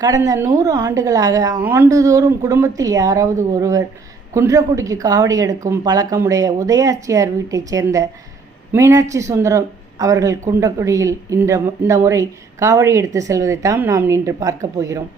கடந்த நூறு ஆண்டுகளாக ஆண்டுதோறும் குடும்பத்தில் யாராவது ஒருவர் குன்றக்குடிக்கு காவடி எடுக்கும் பழக்கமுடைய உதயாச்சியார் வீட்டைச் சேர்ந்த மீனாட்சி சுந்தரம் அவர்கள் குன்றக்குடியில் இந்த இந்த முறை காவடி எடுத்து செல்வதைத்தான் நாம் நின்று பார்க்க போகிறோம்.